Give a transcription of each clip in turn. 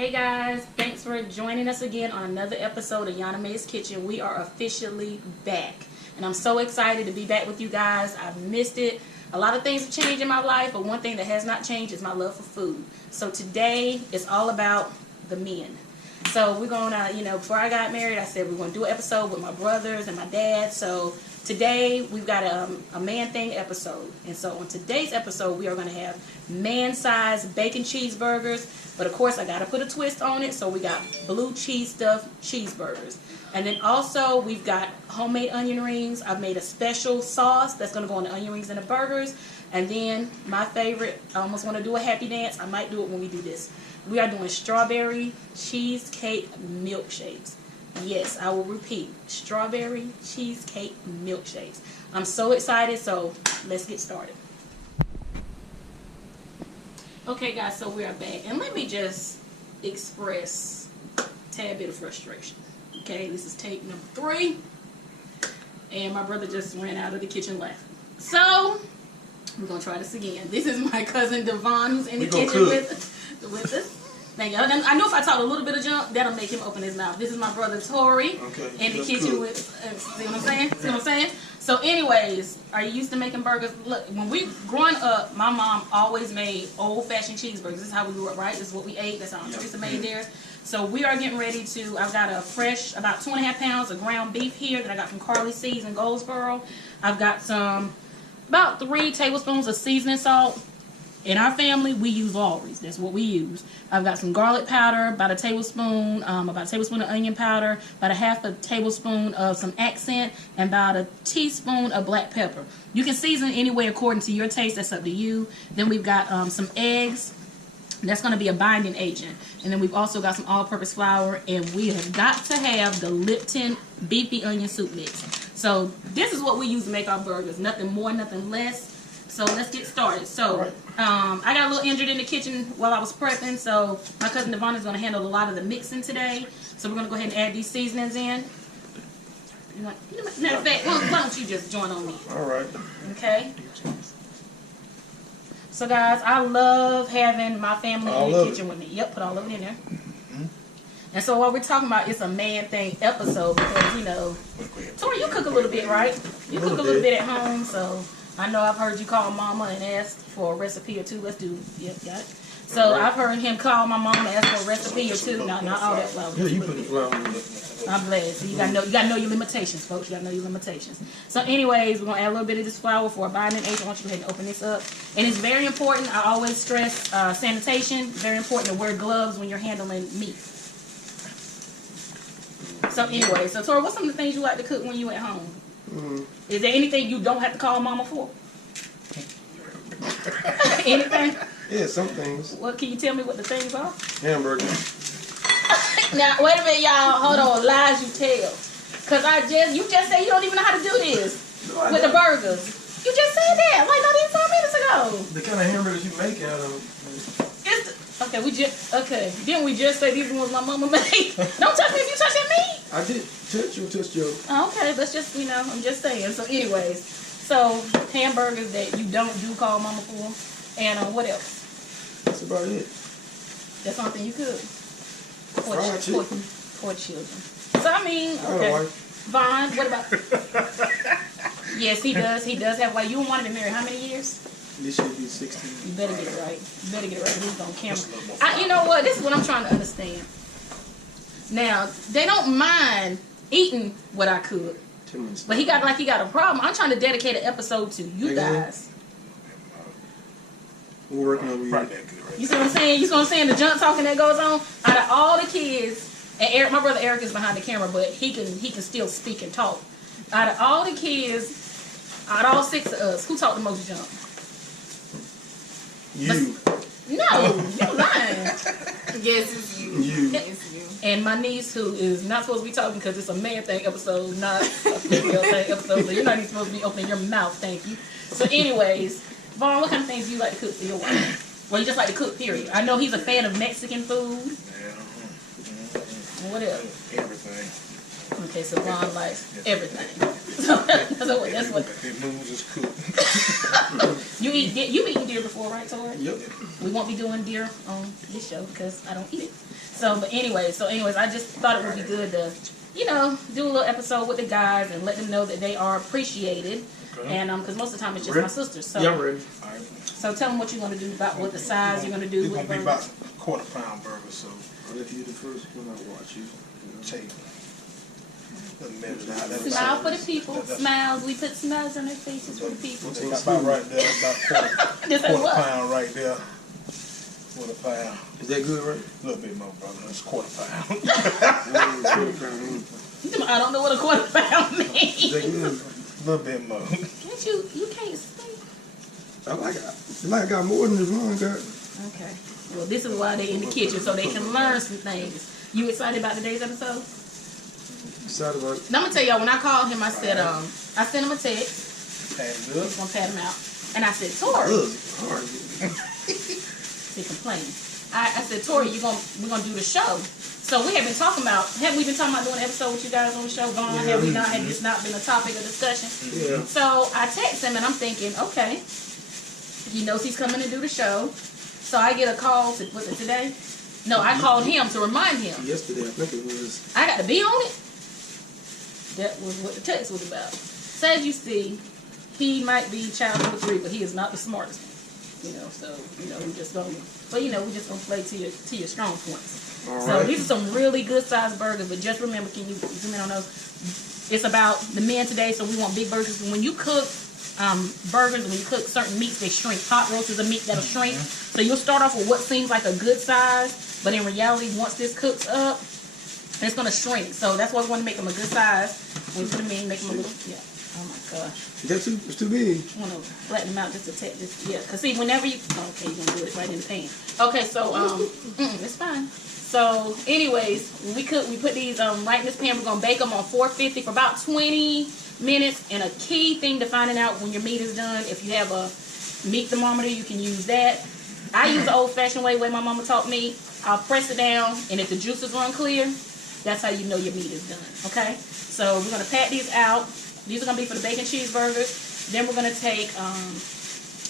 Hey guys, thanks for joining us again on another episode of Yana Mae's Kitchen. We are officially back, and I'm so excited to be back with you guys. I've missed it. A lot of things have changed in my life, but one thing that has not changed is my love for food. So today is all about the men. So we're gonna, before I got married, I said we're gonna do an episode with my brothers and my dad. So today we've got a man thing episode, and so on today's episode we are gonna have man-sized bacon cheeseburgers. But of course I gotta put a twist on it, so we got blue cheese stuffed cheeseburgers. And then also we've got homemade onion rings. I've made a special sauce that's gonna go on the onion rings and the burgers. And then my favorite, I almost want to do a happy dance. I might do it when we do this. We are doing strawberry cheesecake milkshakes. Yes, I will repeat, strawberry cheesecake milkshakes. I'm so excited, so let's get started. Okay guys, so we are back, and let me just express a tad bit of frustration. Okay, this is take number 3, and my brother just ran out of the kitchen laughing. So we're gonna try this again. This is my cousin Devon, who's in the kitchen with us. Thank you. I know if I talk a little bit of junk, that'll make him open his mouth. This is my brother Tori in the kitchen with. See what I'm saying? See what I'm saying? So, anyways, are you used to making burgers? Look, when we growing up, my mom always made old-fashioned cheeseburgers. This is how we grew up, right? This is what we ate. That's how Teresa made theirs. So we are getting ready to. I've got a fresh, about 2.5 pounds of ground beef here that I got from Carly C's in Goldsboro. I've got about 3 tablespoons of seasoning salt. In our family, we use Lawry's. That's what we use. I've got some garlic powder, about a tablespoon of onion powder, about a half a tablespoon of some accent, and about a teaspoon of black pepper. You can season any way according to your taste. That's up to you. Then we've got some eggs. That's going to be a binding agent. And then we've also got some all-purpose flour, and we have got to have the Lipton beefy onion soup mix. So this is what we use to make our burgers. Nothing more, nothing less. So let's get started. So I got a little injured in the kitchen while I was prepping, so my cousin Devon is going to handle a lot of the mixing today. So we're going to go ahead and add these seasonings in. Matter of fact, why don't you just join on me? All right. Okay. So guys, I love having my family in the kitchen with me. Yep, put all of it in there. And so what we're talking about is a man thing episode because, Tori, you cook a little bit, right? You cook a little bit at home, so I know I've heard you call Mama and ask for a recipe or two. Let's do it. Yep, got it. So I've heard him call my mom and ask for a recipe or two. Not all that flour. Yeah, you put the flour in it. I'm glad. So you gotta know your limitations, folks. You gotta know your limitations. So anyways, we're gonna add a little bit of this flour for a binding agent. I want you to go ahead and open this up. And it's very important. I always stress sanitation. Very important to wear gloves when you're handling meat. So anyway, so Tori, what's some of the things you like to cook when you at home? Is there anything you don't have to call Mama for? Anything? Yeah, some things. What can you tell me what the things are? Hamburger. Now wait a minute, y'all. Hold on, lies you tell. Cause you just said you don't even know how to do this with the burgers. You just said that like not even 5 minutes ago. The kind of hamburgers you make out of. Okay. Didn't we just say these ones my mama made? Don't touch me if you touching me. I did touch your. Okay, let's just I'm just saying. So anyways, so hamburgers that you don't do call Mama for, and what else? That's about it. That's something you could. Fried chicken. Poor children. So I mean, okay. Vaughn, what about? Yes, he does. He does have. You wanted to marry how many years? This should be 16. You better get it right. You better get it right. He's on camera. You know what? This is what I'm trying to understand. Now, they don't mind eating what I cook. But he got a problem. I'm trying to dedicate an episode to you guys. We're working over here. You see what I'm saying? You see what I'm saying? The junk talking that goes on. Out of all the kids, and Eric, my brother Eric is behind the camera, but he can still speak and talk. Out of all the kids, out of all 6 of us, who talked the most junk? You. No, you're lying. Yes, it's you. It's you. And my niece, who is not supposed to be talking because it's a man thing episode, not a female thing episode, so you're not even supposed to be opening your mouth, thank you. So anyways, Vaughn, what kind of things do you like to cook for your wife? Well, you just like to cook, period. I know he's a fan of Mexican food. And what else? Everything. Okay, so Vaughn likes everything. So that's what. You've eaten deer before, right, Tori? Yep. We won't be doing deer on this show because I don't eat it. So, but anyways, I just thought it would be good to, you know, do a little episode with the guys and let them know that they are appreciated. Okay. And because most of the time it's just my sisters. So, yeah, I'm ready. All right. So tell them what you're gonna do about what the size you're gonna do. It's with gonna be burgers. about a quarter-pound burger. So I'll let you do the first one. I watch you. take. Smile for the people. Smiles. We put smiles on their faces for the people. We'll take about right there, about quarter pound right there. Quarter pound. Is that good, right? A little bit more, brother. It's quarter pound. I don't know what a quarter pound means. Is that good? A little bit more. Can't you can't speak. I like it. I got more than this one got. Okay. Well, this is why they're in the kitchen, so they can learn some things. You excited about today's episode? Excited about it. Now, I'm gonna tell y'all, when I called him, I said, I sent him a text. Pat him good. He's gonna pat him out. And I said, Tori. Hard. They complain. I said, Tori, we're gonna do the show. So we have been talking about, doing an episode with you guys on the show? Gone? Yeah. Have we not? Had this not been a topic of discussion? Yeah. So I text him and I'm thinking, okay, he knows he's coming to do the show. So I get a call, was it today? No, I called him to remind him. Yesterday, I think it was. I got to be on it. That was what the text was about. So as you see, he might be child number 3, but he is not the smartest one. You know, so, you know, we just gonna play to your strong points. All So right. these are some really good sized burgers, but just remember, can you zoom in on those? It's about the men today, so we want big burgers. When you cook burgers, when you cook certain meats, they shrink. Pot roast is a meat that'll shrink. So you'll start off with what seems like a good size, but in reality, once this cooks up, it's gonna shrink. So that's why we want to make them a good size. When you put them in, make them a little, yeah. Oh my gosh. It's too big. I want to flatten them out just to take this. Yeah, because see, whenever you... Okay, you're going to do it right in the pan. Okay, so, it's fine. So, anyways, when we put these right in this pan. We're going to bake them on 450 for about 20 minutes. And a key thing to finding out when your meat is done, if you have a meat thermometer, you can use that. I use the old-fashioned way my mama taught me. I'll press it down, and if the juices run clear, that's how you know your meat is done, okay? So, we're going to pat these out. These are going to be for the bacon cheeseburgers. Then we're going to take,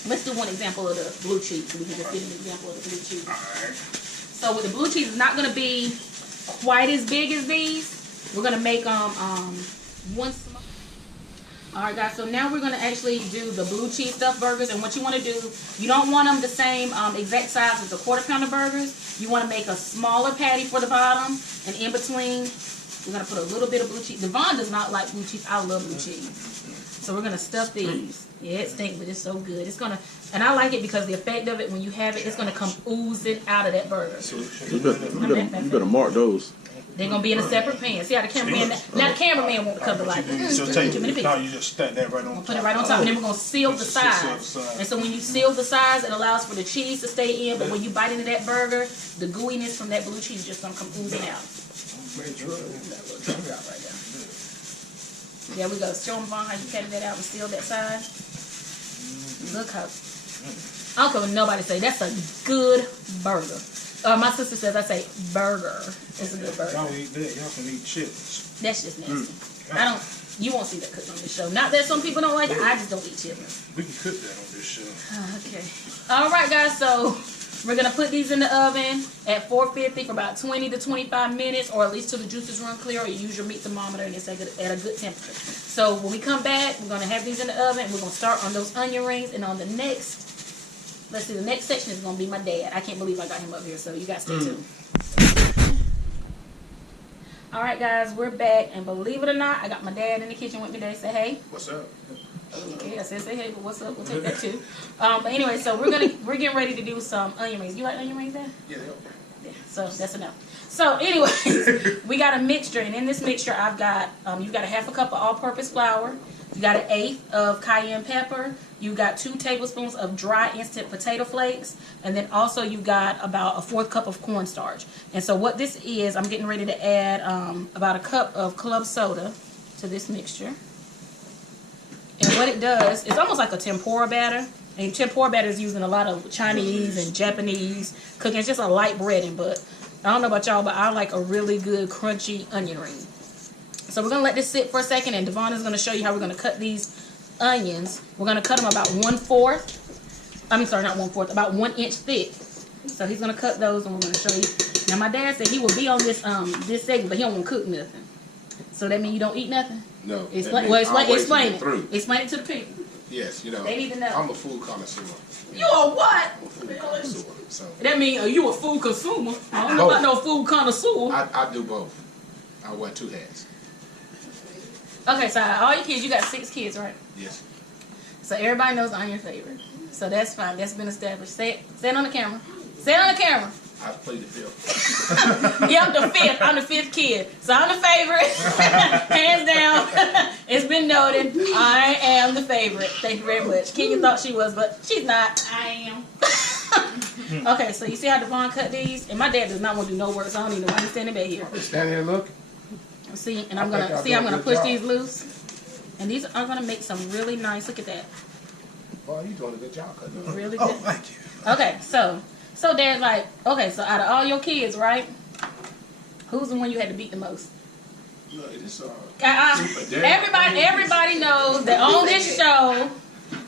let's do one example of the blue cheese. So we can just get an example of the blue cheese. All right. So with the blue cheese, it's not going to be quite as big as these. We're going to make them one small. All right, guys. So now we're going to actually do the blue cheese stuffed burgers. And what you want to do, you don't want them the same exact size as the quarter pounder burgers. You want to make a smaller patty for the bottom. And in between, we're going to put a little bit of blue cheese. Devon does not like blue cheese. I love blue cheese. So we're going to stuff these. Yeah, it stinks, but it's so good. It's going to, and I like it because the effect of it, when you have it, it's going to come oozing out of that burger. You better mark those. They're going to be in a separate pan. See how the cameraman, now the cameraman won't cover like that. So you just stack that right on top. Put it right on top, and then we're going to seal the sides. And so when you seal the sides, it allows for the cheese to stay in, but when you bite into that burger, the gooiness from that blue cheese is just going to come oozing out. There we go. Show them, Vaughn, how you patted that out and sealed that side. Look how... I don't care what nobody say. That's a good burger. My sister says I say burger. It's a good burger. Y'all eat that. Y'all can eat chitlins. That's just nasty. You won't see that cooked on this show. Not that some people don't like it. I just don't eat chitlins. We can cook that on this show. Okay. All right, guys. So... we're going to put these in the oven at 450 for about 20 to 25 minutes, or at least till the juices run clear, or you use your meat thermometer and it's at a good temperature. So when we come back, we're going to have these in the oven. We're going to start on those onion rings, and on the next, let's see, the next section is going to be my dad. I can't believe I got him up here, so you guys stay tuned. All right, guys, we're back, and believe it or not, I got my dad in the kitchen with me today. Say hey. What's up? Okay, I said say hey, but what's up? We'll take that too. But anyway, so we're getting ready to do some onion rings. You like onion rings, Dad? Yeah. So that's enough. So anyways, we got a mixture, and in this mixture, I've got you've got a half a cup of all-purpose flour. You got 1/8 of cayenne pepper. You got 2 tablespoons of dry instant potato flakes, and then also you got about a 1/4 cup of cornstarch. And so what this is, I'm getting ready to add about a cup of club soda to this mixture. And what it does, it's almost like a tempura batter. And tempura batter is used in a lot of Chinese and Japanese cooking. It's just a light breading, but I don't know about y'all, but I like a really good crunchy onion ring. So we're going to let this sit for a second, and Devon is going to show you how we're going to cut these onions. We're going to cut them about 1/4. I'm sorry, not 1/4, about 1 inch thick. So he's going to cut those, and we're going to show you Now my dad said he will be on this this segment, but he don't want to cook nothing. So that means you don't eat nothing? No. Explain it. Explain it to the people. Yes, you know. They need to know. I'm a food connoisseur. You a what? I'm a food connoisseur. So That means you a food consumer. I don't know about no food connoisseur. I do both. I wear two hats. Okay, so out of all your kids, you got 6 kids, right? Yes. So everybody knows I'm your favorite. So that's fine. That's been established. Say it on the camera. Say it on the camera. I plead the fifth. Yeah, I'm the 5th. I'm the 5th kid. So I'm the favorite. Hands down. It's been noted. I am the favorite. Thank you very much. Kenya thought she was, but she's not. I am. Okay, so you see how Devon cut these? And my dad does not want to do no work, so I don't even know why he's standing back here. Stand here and look. See, and I'm gonna push these loose. And these are gonna make some really nice. Look at that. Boy, you doing a good job cutting them. Really Oh, good. thank you. Okay, so Dad's like, okay, so out of all your kids, right? Who's the one you had to beat the most? Look, this Everybody knows that on this show,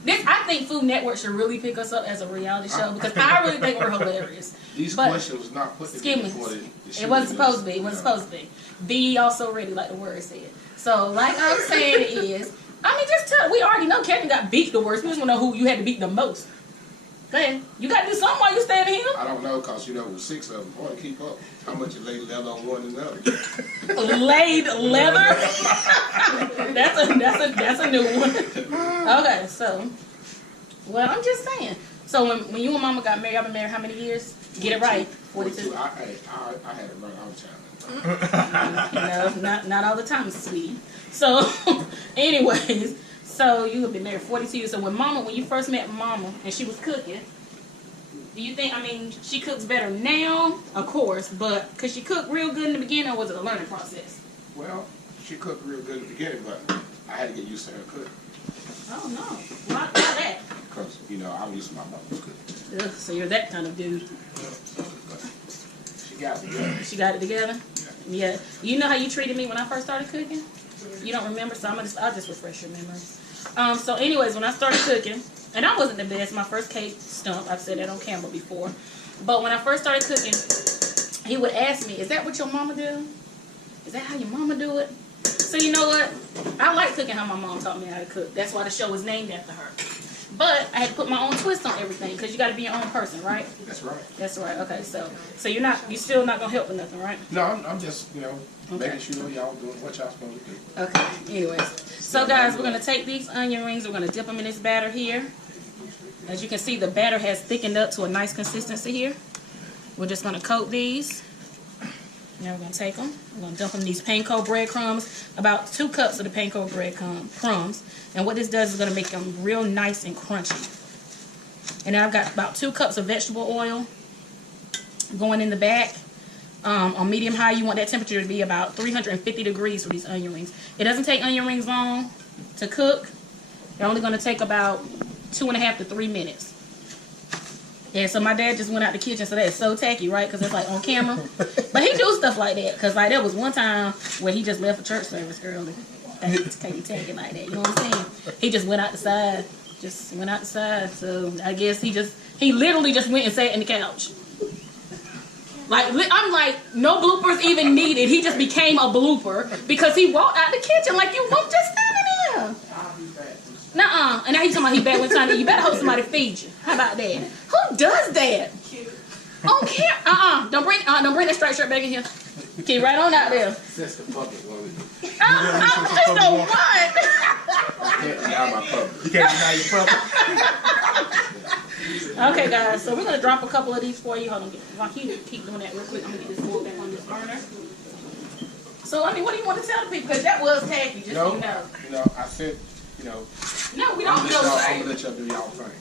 I think Food Network should really pick us up as a reality show because I really think we're hilarious. These But- questions was not put Excuse together me. for the It wasn't supposed to be. It wasn't supposed to be. Be also ready, like the word said. So, like I'm saying is, I mean, just tell. We already know Kevin got beat the worst. We just want to know who you had to beat the most. Go ahead. You got to do something while you standing here. I don't know, because, you know, with 6 of them, I want to keep up. How much you lay leather on one another? Laid leather. that's a new one. Okay, so, well, I'm just saying. So when you and Mama got married, I've been married how many years? Get it right. 42. I had it right all the time. No, not all the time, sweetie. So, anyways, so you have been married 42 years. So when you first met Mama and she was cooking, do you think, she cooks better now, of course, but could she cook real good in the beginning, or was it a learning process? Well, she cooked real good at the beginning, but I had to get used to her cooking. Oh, no. Why that? Because, you know, I'm used to my mother's cooking. Ugh, so you're that kind of dude. But she got it together. She got it together? Yeah. You know how you treated me when I first started cooking? You don't remember, so I'll just refresh your memory. So anyways, when I started cooking, and I wasn't the best, my first cake stunk. I've said that on camera before. But when I first started cooking, he would ask me, is that what your mama do? Is that how your mama do it? So you know what? I like cooking how my mom taught me how to cook. That's why the show was named after her. But I had to put my own twist on everything because you got to be your own person, right? That's right. That's right. Okay, so you still not gonna help with nothing, right? No, I'm just, you know, making sure y'all doing what y'all supposed to do. Okay. Anyways, so guys, we're gonna take these onion rings. We're gonna dip them in this batter here. As you can see, the batter has thickened up to a nice consistency here. We're just gonna coat these. Now we're gonna take them. We're gonna dump them in these panko breadcrumbs. About 2 cups of the panko breadcrumbs. And what this does is gonna make them real nice and crunchy. And now I've got about 2 cups of vegetable oil going in the back. On medium high, you want that temperature to be about 350 degrees for these onion rings. It doesn't take onion rings long to cook. They're only gonna take about 2.5 to 3 minutes. Yeah, so my dad just went out the kitchen, so that's so tacky, right? Because it's like on camera. But he do stuff like that. Because like there was one time where he just left a church service early. Can't be tacky like that, you know what I'm saying? He just went out the side. So I guess he literally just went and sat in the couch. Like, I'm like, no bloopers even needed. He just became a blooper because he walked out the kitchen like you won't just standing there. Nuh-uh. And now he's talking about he bad one time. You better hope somebody feed you. How about that? Who does that? On camera? Don't bring that striped shirt back in here. Keep right on out there. That's the public one. It's the what? Can't deny my public. You can't deny your public. Okay, guys. So we're gonna drop a couple of these for you. Hold on. Keep doing that real quick. I'm gonna get this wood back on this burner. So, what do you want to tell the people? Because that was tacky, just so you know. You know, I said, you know. No, we don't I'm know. gonna let y'all do y'all thing.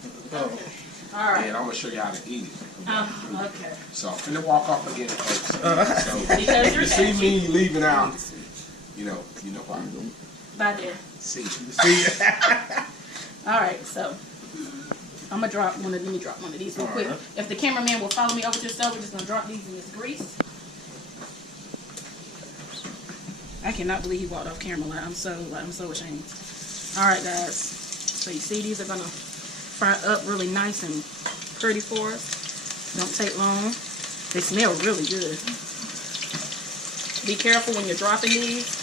All right. And I'm gonna show you how to eat it. Okay. So I'm finna walk off again, folks. So Because if you're you see tacky. me leaving out, you know why. Bye there. See. All right, so I'm gonna drop one of. Let me drop one of these real quick. If the cameraman will follow me over to the stove, we're just gonna drop these in this grease. I cannot believe he walked off camera. Like, I'm so ashamed. All right, guys. So you see, these are gonna fry up really nice and pretty for us. Don't take long. They smell really good. Be careful when you're dropping these.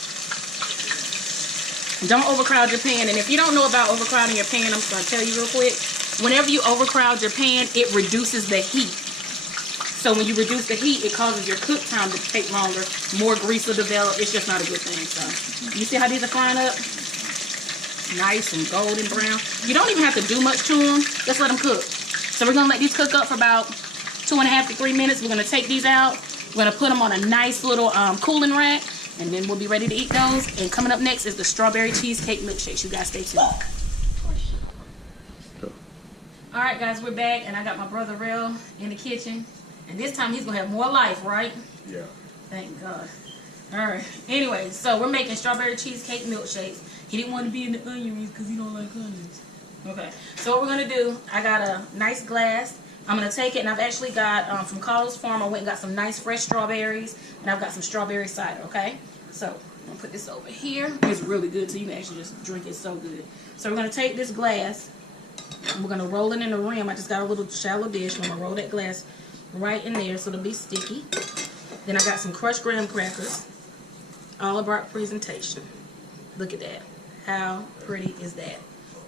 Don't overcrowd your pan. And if you don't know about overcrowding your pan, I'm just going to tell you real quick. Whenever you overcrowd your pan, it reduces the heat. So when you reduce the heat, it causes your cook time to take longer. More grease will develop. It's just not a good thing. So you see how these are frying up? Nice and golden brown. You don't even have to do much to them. Just let them cook. So we're going to let these cook up for about 2.5 to 3 minutes. We're going to take these out. We're going to put them on a nice little cooling rack. And then we'll be ready to eat those. And coming up next is the strawberry cheesecake milkshakes. You guys stay tuned. All right, guys, we're back. And I got my brother Rel in the kitchen. And this time he's going to have more life, right? Yeah. Thank God. All right. Anyway, so we're making strawberry cheesecake milkshakes. He didn't want to be in the onion rings because he don't like onions. Okay. So what we're going to do, I got a nice glass. I'm going to take it, and I've actually got, from Carlos Farm, I went and got some nice fresh strawberries, and I've got some strawberry cider, okay? So I'm going to put this over here. It's really good, so you can actually just drink it so good. So we're going to take this glass, and we're going to roll it in the rim. I just got a little shallow dish. I'm going to roll that glass right in there so it'll be sticky. Then I got some crushed graham crackers. All about presentation. Look at that. How pretty is that?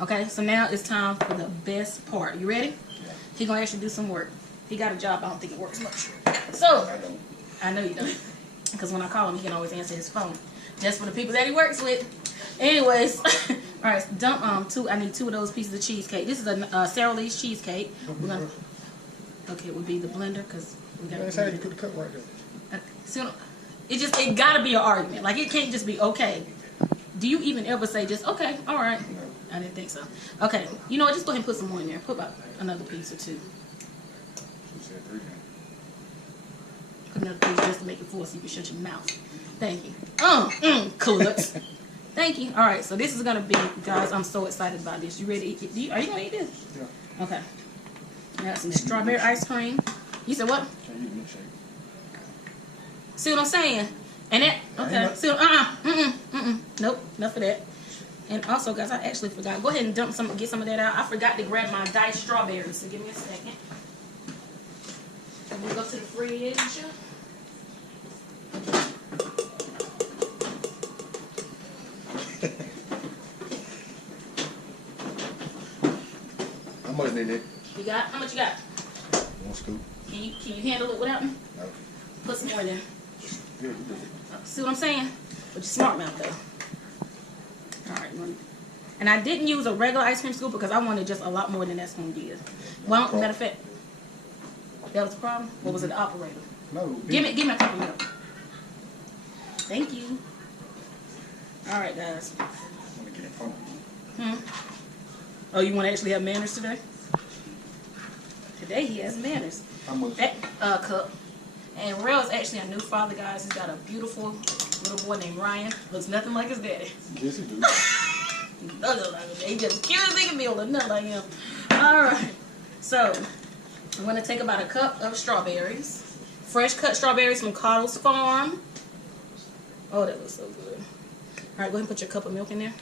Okay, so now it's time for the best part. You ready? Yeah. He's going to actually do some work. He got a job. I don't think it works much. So, I know you don't. Because when I call him, he can always answer his phone. Just for the people that he works with. Anyways, all right, dump I need 2 of those pieces of cheesecake. This is a Sara Lee's cheesecake. We're gonna, okay, it would be the blender because we got. That's how you put the cup right there. So it gotta be an argument. Like, it can't just be okay. Do you even ever say just okay? All right. No. I didn't think so. Okay, you know what? Just go ahead and put some more in there. Put about another piece or 2. You said 3. Put another piece just to make it full so you can shut your mouth. Thank you. Clutch. Thank you. All right, so this is gonna be, guys. I'm so excited about this. You ready to eat it? Are you gonna eat this? Yeah. Okay. I got some strawberry ice cream. You said what? Can't eat a milkshake. See what I'm saying? And that, okay. See, nope, enough of that. And also, guys, I actually forgot. Go ahead and get some of that out. I forgot to grab my diced strawberries, so give me a second. We'll go to the fridge. How much they need? You got? How much you got? 1 scoop. Can you handle it without me? No. Put some more there. Good. See what I'm saying? With your smart mouth, though. All right. And I didn't use a regular ice cream scoop because I wanted just a lot more than that's going to give. Well, matter of fact, that was the problem? Or was it the operator? No. Give me a couple milk. Thank you. All right, guys. I'm gonna get it phone. Oh, you want to actually have manners today? Today he has manners. How much? That cup. And Rel's actually a new father, guys. He's got a beautiful little boy named Ryan. Looks nothing like his daddy. Yes, he do. Nothing like his daddy. He just cute as he can be, look nothing like him. All right. So, I'm going to take about a cup of strawberries. Fresh cut strawberries from Carlos Farm. Oh, that looks so good. All right, go ahead and put your cup of milk in there.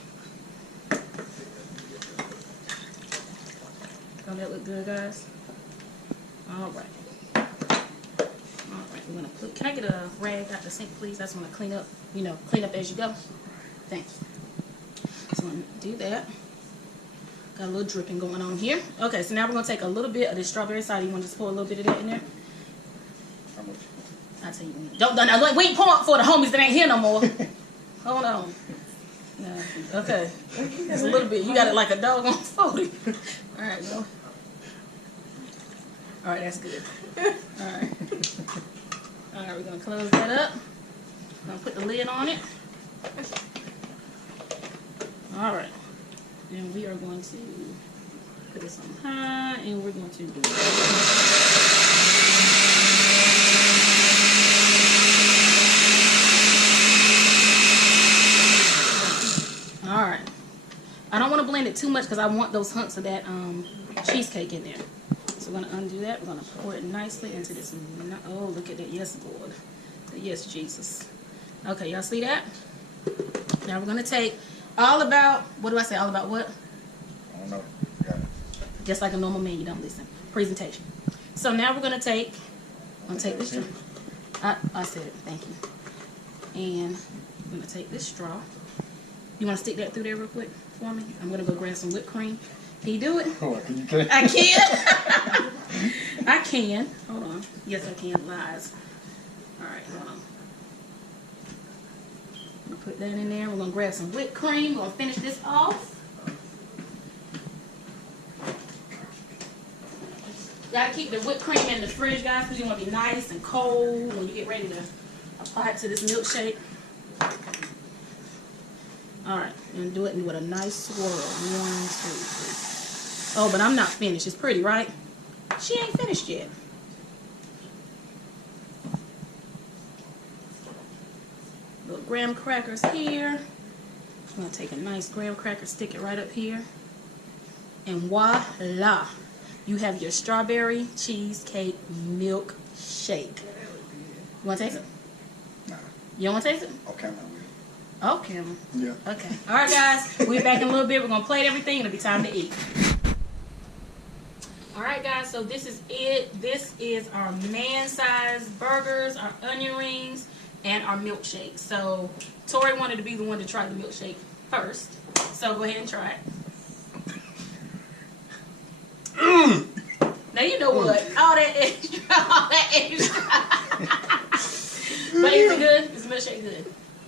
Don't that look good, guys? All right. All right, we're gonna put. Can I get a rag out the sink, please? That's when I clean up. You know, clean up as you go. Thanks. So I'm gonna do that. Got a little dripping going on here. Okay, so now we're gonna take a little bit of this strawberry cider. You want to just pour a little bit of that in there? How much? I'll tell you when. Don't. We ain't pouring for the homies that ain't here no more. Hold on. No. Okay. That's a little bit. You got it like a dog on 40. All right, go. All right, that's good. All right. All right, we're going to close that up. I'm going to put the lid on it. All right. And we are going to put this on high, and we're going to do it. All right. I don't want to blend it too much because I want those hunks of that cheesecake in there. So we're going to undo that. We're going to pour it nicely into this. Oh, look at that. Yes, Lord. Yes, Jesus. Okay, y'all see that? Now we're going to take all about, what do I say? All about what? I don't know. Got it. Just like a normal man, you don't listen. Presentation. So now we're going to take gonna take this straw. I said it. Thank you. And I'm gonna take this straw. You wanna stick that through there real quick for me? I'm gonna go grab some whipped cream. Can you do it? What, can you can? I can. I can. Hold on. Yes, I can. Lies. All right, hold on. I'm gonna put that in there. We're gonna grab some whipped cream. We're gonna finish this off. Gotta keep the whipped cream in the fridge, guys, because you want to be nice and cold when you get ready to apply it to this milkshake. Alright, and do it with a nice swirl. 1, 2, 3. Oh, but I'm not finished. It's pretty, right? She ain't finished yet. Little graham crackers here. I'm going to take a nice graham cracker, stick it right up here. And voila! You have your strawberry cheesecake milkshake. You want to taste it? Nah. You don't want to taste it? Okay, man. Okay. Yeah. Okay. All right, guys. We'll be back in a little bit. We're going to plate everything. It'll be time to eat. All right, guys. So this is it. This is our man-sized burgers, our onion rings, and our milkshake. So Tori wanted to be the one to try the milkshake first. So go ahead and try it. Now you know what? All that extra. But is it good? Is the milkshake good?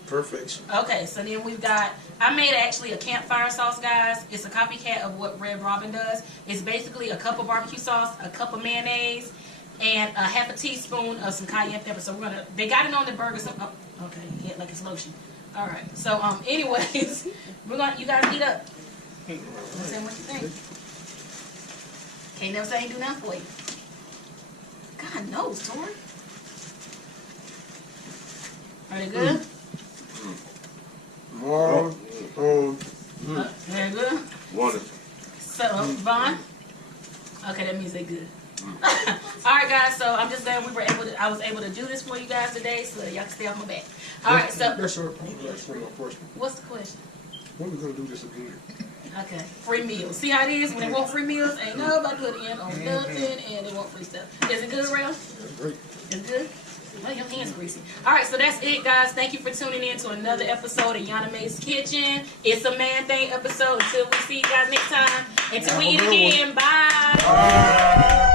Perfection. Okay, so then we've got, I made actually a campfire sauce, guys. It's a copycat of what Red Robin does. It's basically a cup of barbecue sauce, a cup of mayonnaise, and a half a teaspoon of some cayenne pepper. So we're gonna, they got it on the burger. So, oh, okay, yeah, like it's lotion. All right. So anyways, we're gonna, you guys eat up. Let's see what you think. Can't never say I ain't do nothing for you. God knows, Tori. Are they good? Very good. Wonderful. So, Vaughn? Okay, that means they're good. Alright, guys, so I'm just glad I was able to do this for you guys today so that y'all can stay off my back. Alright, so. That's one of my question. What's the question? When are we going to do this again? Okay, free meals. See how it is? When they want free meals, ain't nobody putting in on nothing, and they want free stuff. Is it good, Rail? Great. It's good? Well, your hands greasy. Alright, so that's it, guys. Thank you for tuning in to another episode of Yana Mae's Kitchen. It's a man thing episode. Until we see you guys next time. Until we eat again. Bye.